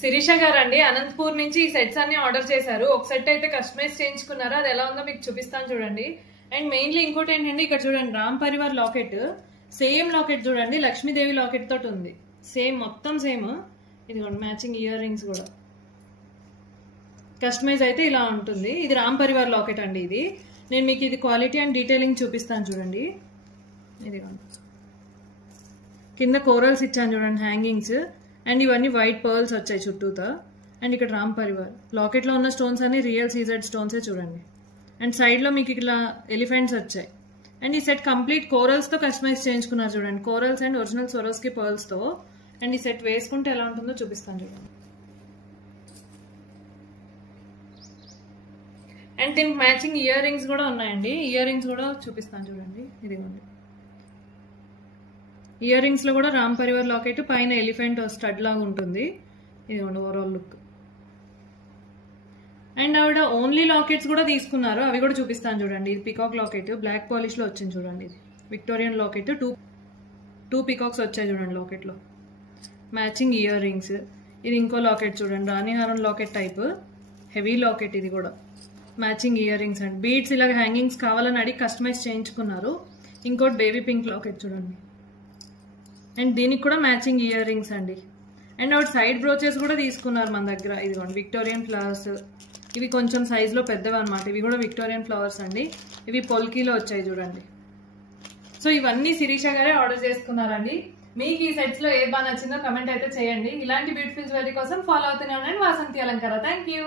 శిరీష గారండి అనంతపూర్ నుంచి ఈ సెట్స్ అన్ని ఆర్డర్ చేశారు. ఒక సెట్ అయితే కస్టమైజ్ చేయించుకున్నారు, అది ఎలా ఉందో మీకు చూపిస్తాను చూడండి. అండ్ మెయిన్లీ ఇంకోటి ఏంటంటే ఇక్కడ చూడండి Ram Parivar locket, same locket చూడండి లక్ష్మీదేవి లాకెట్ తోటి ఉంది, సేమ్ మొత్తం సేమ్. ఇదిగోండి మ్యాచింగ్ ఇయర్ రింగ్స్ కూడా కస్టమైజ్ అయితే ఇలా ఉంటుంది. ఇది రామ్ పరివార్ లాకెట్ అండి. ఇది నేను మీకు ఇది క్వాలిటీ అండ్ డీటెయిలింగ్ చూపిస్తాను చూడండి. ఇదిగోండి కింద కోరల్స్ ఇచ్చాను చూడండి హ్యాంగింగ్స్, అండ్ ఇవన్నీ వైట్ పర్ల్స్ వచ్చాయి చుట్టూతో. అండ్ ఇక్కడ రామ్ పరివార్ లాకెట్లో ఉన్న స్టోన్స్ అన్ని రియల్ సీజెడ్ స్టోన్సే చూడండి. అండ్ సైడ్లో మీకు ఇలా ఎలిఫెంట్స్ వచ్చాయి. అండ్ ఈ సెట్ కంప్లీట్ కోరల్స్తో కస్టమైజ్ చేయించుకున్నారు చూడండి, కోరల్స్ అండ్ ఒరిజినల్ సొరోస్కి పర్ల్స్తో. అండ్ ఈ సెట్ వేసుకుంటే ఎలా ఉంటుందో చూపిస్తాను చూడండి. అండ్ దీనికి మ్యాచింగ్ ఇయర్ రింగ్స్ కూడా ఉన్నాయండి, ఇయర్ రింగ్స్ కూడా చూపిస్తాను చూడండి. ఇదిగోండి ఇయర్ రింగ్స్ లో కూడా రామ్ పరివార్ లాకెట్, పైన ఎలిఫెంట్ స్టడ్ లాగా ఉంటుంది. ఇదిగోండి ఓవరాల్ లుక్. అండ్ ఆవిడ ఓన్లీ లాకెట్స్ కూడా తీసుకున్నారు, అవి కూడా చూపిస్తాను చూడండి. ఇది పికాక్ లాకెట్ బ్లాక్ పాలిష్ లో వచ్చింది చూడండి. ఇది విక్టోరియన్ లాకెట్, టూ పికాక్స్ వచ్చాయి చూడండి లాకెట్ లో, మ్యాచింగ్ ఇయర్ రింగ్స్. ఇది ఇంకో లాకెట్ చూడండి రాణిహారం లాకెట్ టైప్, హెవీ లాకెట్. ఇది కూడా matching ear rings and beads ఇలా హ్యాంగింగ్స్ కావాలని అడిగి కస్టమైజ్ చేయించుకున్నారు. ఇంకోటి బేబీ పింక్ లాకెట్ చూడండి. అండ్ దీనికి కూడా మ్యాచింగ్ ఇయర్ రింగ్స్ అండి. అండ్ ఆవిడ సైడ్ బ్రోచెస్ కూడా తీసుకున్నారు మన దగ్గర. ఇదిగోండి విక్టోరియన్ ఫ్లవర్స్, ఇవి కొంచెం సైజులో పెద్దవి అనమాట. ఇవి కూడా విక్టోరియన్ ఫ్లవర్స్ అండి, ఇవి పొల్కీలో వచ్చాయి చూడండి. సో ఇవన్నీ శిరీష గారే ఆర్డర్ చేసుకున్నారండి. మీకు ఈ సెట్స్ లో ఏ బాగా నచ్చిందో కమెంట్ అయితే చేయండి. ఇలాంటి బ్యూటిఫుల్ జ్యువెలరీ కోసం ఫాలో అవుతూనే ఉండండి వాసంతి అలంకార. Thank you.